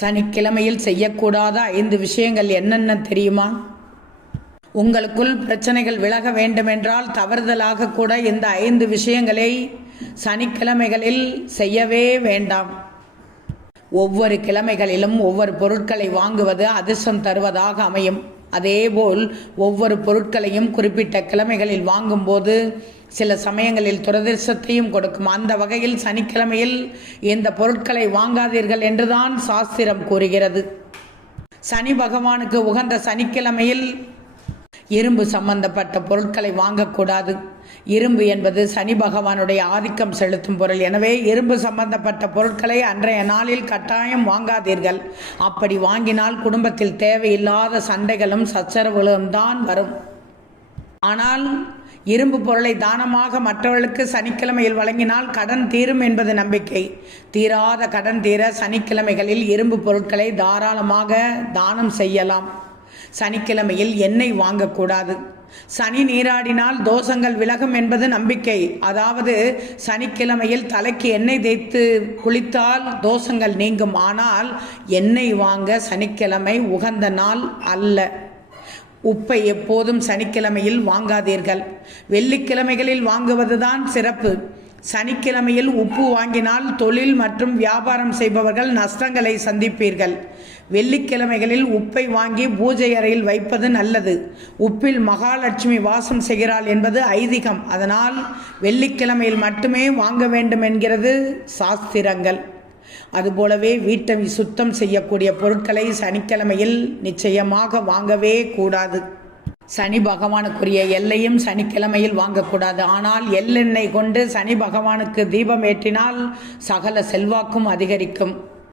சனிக்கிழமையில் செய்யக்கூடாத 5 விஷயங்கள் என்னென்ன தெரியுமா? உங்களுக்குள் பிரச்சனைகள் விலக வேண்டுமென்றால் தவறுதலாக கூட இந்த 5 விஷயங்களை சனிக்கிழமைகளில் செய்யவே வேண்டாம். ஒவ்வொரு கிழமைகளிலும் ஒவ்வொரு பொருட்களை வாங்குவது அதிர்ஷ்டம் தருவதாக அமையும். அதேபோல் ஒவ்வொரு பொருட்களையும் குறிப்பிட்ட கிழமைகளில் வாங்கும்போது சில சமயங்களில் துரதிர்ஷ்டத்தையும் கொடுக்கும். அந்த வகையில் சனிக்கிழமையில் இந்த பொருட்களை வாங்காதீர்கள் என்றுதான் சாஸ்திரம் கூறுகிறது. சனி பகவானுக்கு உகந்த சனிக்கிழமையில் இரும்பு சம்பந்தப்பட்ட பொருட்களை வாங்கக்கூடாது. இரும்பு என்பது சனி பகவானுடைய ஆதிக்கம் செலுத்தும் பொருள். எனவே இரும்பு சம்பந்தப்பட்ட பொருட்களை அன்றைய நாளில் கட்டாயம் வாங்காதீர்கள். அப்படி வாங்கினால் குடும்பத்தில் தேவையில்லாத சண்டைகளும் சச்சரவுகளும் தான் வரும். ஆனால் இரும்பு பொருளை தானமாக மற்றவர்களுக்கு சனிக்கிழமையில் வழங்கினால் கடன் தீரும் என்பது நம்பிக்கை. தீராத கடன் தீர சனிக்கிழமைகளில் இரும்பு பொருட்களை தாராளமாக தானம் செய்யலாம். சனிக்கிழமையில் எண்ணெய் வாங்கக்கூடாது. சனி நீராடினால் தோஷங்கள் விலகும் என்பது நம்பிக்கை. அதாவது சனிக்கிழமையில் தலைக்கு எண்ணெய் தேய்த்து குளித்தால் தோஷங்கள் நீங்கும். ஆனால் எண்ணெய் வாங்க சனிக்கிழமை உகந்த நாள் அல்ல. உப்பை எப்போதும் சனிக்கிழமையில் வாங்காதீர்கள். வெள்ளிக்கிழமைகளில் வாங்குவதுதான் சிறப்பு. சனிக்கிழமையில் உப்பு வாங்கினால் தொழில் மற்றும் வியாபாரம் செய்பவர்கள் நஷ்டங்களை சந்திப்பீர்கள். வெள்ளிக்கிழமைகளில் உப்பை வாங்கி பூஜை அறையில் வைப்பது நல்லது. உப்பில் மகாலட்சுமி வாசம் செய்கிறாள் என்பது ஐதீகம். அதனால் வெள்ளிக்கிழமையில் மட்டுமே வாங்க வேண்டும் என்கிறது சாஸ்திரங்கள். அதுபோலவே வீட்டை சுத்தம் செய்யக்கூடிய பொருட்களை சனிக்கிழமையில் நிச்சயமாக வாங்கவே கூடாது. சனி பகவானுக்குரிய எல்லையும் சனிக்கிழமையில் வாங்கக்கூடாது. ஆனால் எள்ளெண்ணெய் கொண்டு சனி பகவானுக்கு தீபம் ஏற்றினால் சகல செல்வாக்கும் அதிகரிக்கும்.